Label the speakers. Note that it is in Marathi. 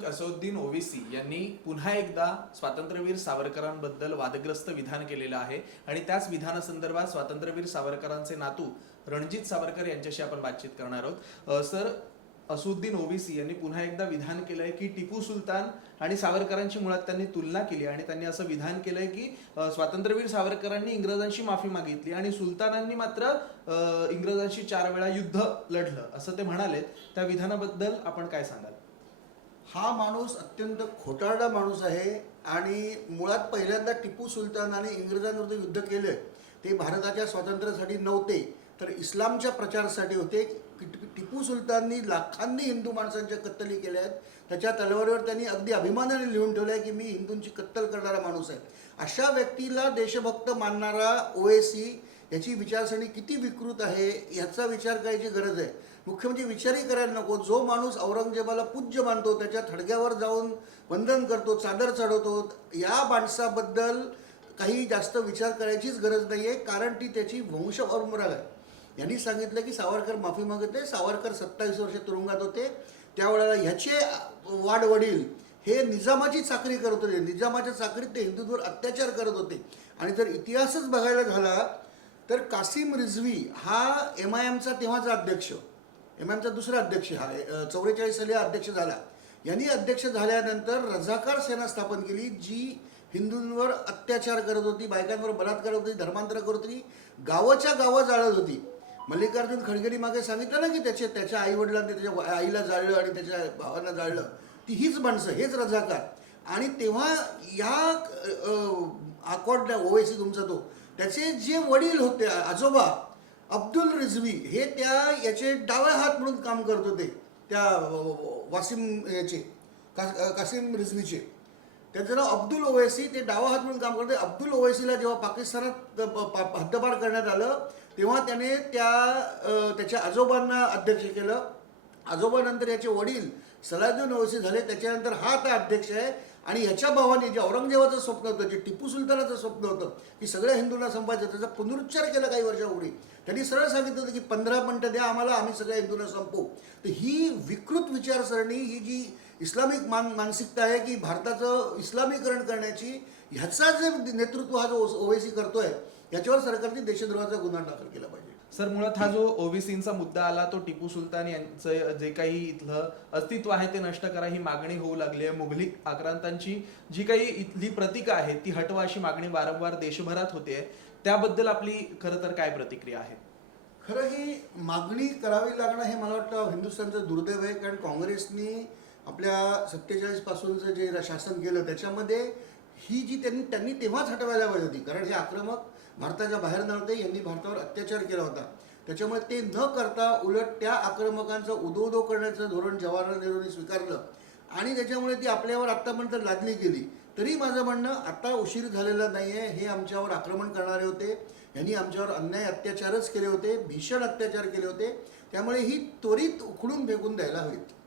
Speaker 1: प्रमुख असदुद्दीन ओवेसी यांनी पुन्हा एकदा स्वातंत्र्यवीर सावरकरांबद्दल वादग्रस्त विधान केलेलं आहे. आणि त्याच विधानासंदर्भात स्वातंत्र्यवीर सावरकरांचे नातू रणजित सावरकर यांच्याशी आपण बातचीत करणार आहोत. सर असुद्दीन ओवेसी यांनी पुन्हा एकदा विधान केलंय की टिपू सुलतान आणि सावरकरांची मुळात त्यांनी तुलना केली आणि त्यांनी असं विधान केलंय की स्वातंत्र्यवीर सावरकरांनी इंग्रजांशी माफी मागितली आणि सुलतानांनी मात्र इंग्रजांशी चार वेळा युद्ध लढलं असं ते म्हणाले त्या विधानाबद्दल आपण काय सांगाल?
Speaker 2: हा माणूस अत्यंत खोटारडा माणूस आहे आणि मुळात पहिल्यांदा टिपू सुलतानाने इंग्रजांविरुद्ध युद्ध केलं ते भारताच्या स्वातंत्र्यासाठी नव्हते तर इस्लामच्या प्रचारासाठी होते. टिपू सुलताननी लाखांनी हिंदू माणसांच्या कत्तली केल्या आहेत. त्याच्या तलवारीवर त्यांनी अगदी अभिमानाने लिहून ठेवलं आहे की मी हिंदूंची कत्तल करणारा माणूस आहे. अशा व्यक्तीला देशभक्त मानणारा ओएसी याची विचारसरणी किती विकृत आहे याचा विचार करायची गरज आहे. मुख्य म्हणजे विचारही करायला नको. जो माणूस औरंगजेबाला पूज्य मानतो त्याच्या थडग्यावर जाऊन वंदन करतो चादर चढवतो या माणसाबद्दल काही जास्त विचार करायचीच गरज नाही आहे कारण ती त्याची वंश अवमराग आहे. यांनी सांगितलं की सावरकर माफी मागते सावरकर सत्तावीस वर्ष तुरुंगात होते. त्यावेळेला ह्याचे वाडवडील हे निजामाची चाकरी करत होते. निजामाच्या चाकरीत ते हिंदूंवर अत्याचार करत होते. आणि जर इतिहासच बघायला झाला तर कासिम रिझवी हा एम आय एमचा तेव्हाचा अध्यक्ष. एम आय एमचा दुसरा अध्यक्ष हा चौवेचाळीस साली अध्यक्ष झाला. यांनी अध्यक्ष झाल्यानंतर रझाकार सेना स्थापन केली जी हिंदूंवर अत्याचार करत होती बायकांवर बलात्कार करत होती धर्मांतर करत होती गावाच्या गावं जाळत होती. मल्लिकार्जुन खडगेंनी मागे सांगितलं ना की त्याचे त्याच्या आई वडिलांनी त्याच्या आईला जाळलं आणि त्याच्या भावांना जाळलं. ती हीच माणसं हेच रझाकार. आणि तेव्हा या अकॉर्ड ओवेसी तुमचा तो त्याचे जे वडील होते आजोबा अब्दुल रिझवी हे त्या याचे डाव्या हात म्हणून काम करत होते त्या वासिम याचे का कासिम रिझवीचे त्याचं नाव अब्दुल ओवैसी ते डावा हात म्हणून काम करते अब्दुल ओवैसीला जेव्हा पाकिस्तानात प- हद्दपार करण्यात आलं तेव्हा त्याने त्या त्याच्या आजोबांना अध्यक्ष केलं. आजोबानंतर याचे वडील सलाहुद्दीन ओवैसी झाले त्याच्यानंतर हा आता अध्यक्ष आहे. आणि ह्याच्या भावाने जे औरंगजेबाचं स्वप्न होतं जे टिपू सुलतानाचं स्वप्न होतं की सगळ्या हिंदूंना संपायचं त्याचा पुनरुच्चार केला काही वर्षापूर्वी त्यांनी सरळ सांगितलं होतं की पंधरा मिनटं द्या आम्हाला आम्ही सगळ्या हिंदूंना संपवू तर ही विकृत विचारसरणी ही जी इस्लामिक मान मानसिकता आहे की भारताचं इस्लामीकरण करण्याची ह्याचा जे नेतृत्व हा जो ओवेसी करतोय याच्यावर सरकारने देशद्रोहाचा गुन्हा दाखल केला पाहिजे
Speaker 1: सर मुळात हा जो ओबीसींचा मुद्दा आला तो टिपू सुलतान यांचं जे काही इथलं अस्तित्व आहे ते नष्ट करा ही मागणी होऊ लागली आहे. मुघलिक आक्रांतांची जी काही इथली प्रतीक आहे ती हटवा अशी मागणी वारंवार देशभरात होते. त्याबद्दल आपली खरं तर काय प्रतिक्रिया आहे?
Speaker 2: खरं ही मागणी करावी लागणं हे मला वाटतं हिंदुस्थानचं दुर्दैव आहे. कारण काँग्रेसनी आपल्या सत्तेचाळीस पासूनचं जे शासन केलं त्याच्यामध्ये ही जी त्यांनी त्यांनी तेव्हाच हटवायला हवी होती. कारण हे आक्रमक भारताच्या बाहेर नव्हते यांनी भारतावर अत्याचार केला होता. त्याच्यामुळे ते न करता उलट त्या आक्रमकांचं उदोदो करण्याचं धोरण जवाहरलाल नेहरूंनी स्वीकारलं. आणि त्याच्यामुळे ती आपल्यावर आत्तापर्यंत लादली गेली. तरी माझं म्हणणं आत्ता उशीर झालेला नाही आहे हे आमच्यावर आक्रमण करणारे होते. यांनी आमच्यावर अन्याय अत्याचारच केले होते. भीषण अत्याचार केले होते. त्यामुळे ही त्वरित उखडून फेकून द्यायला हवीत.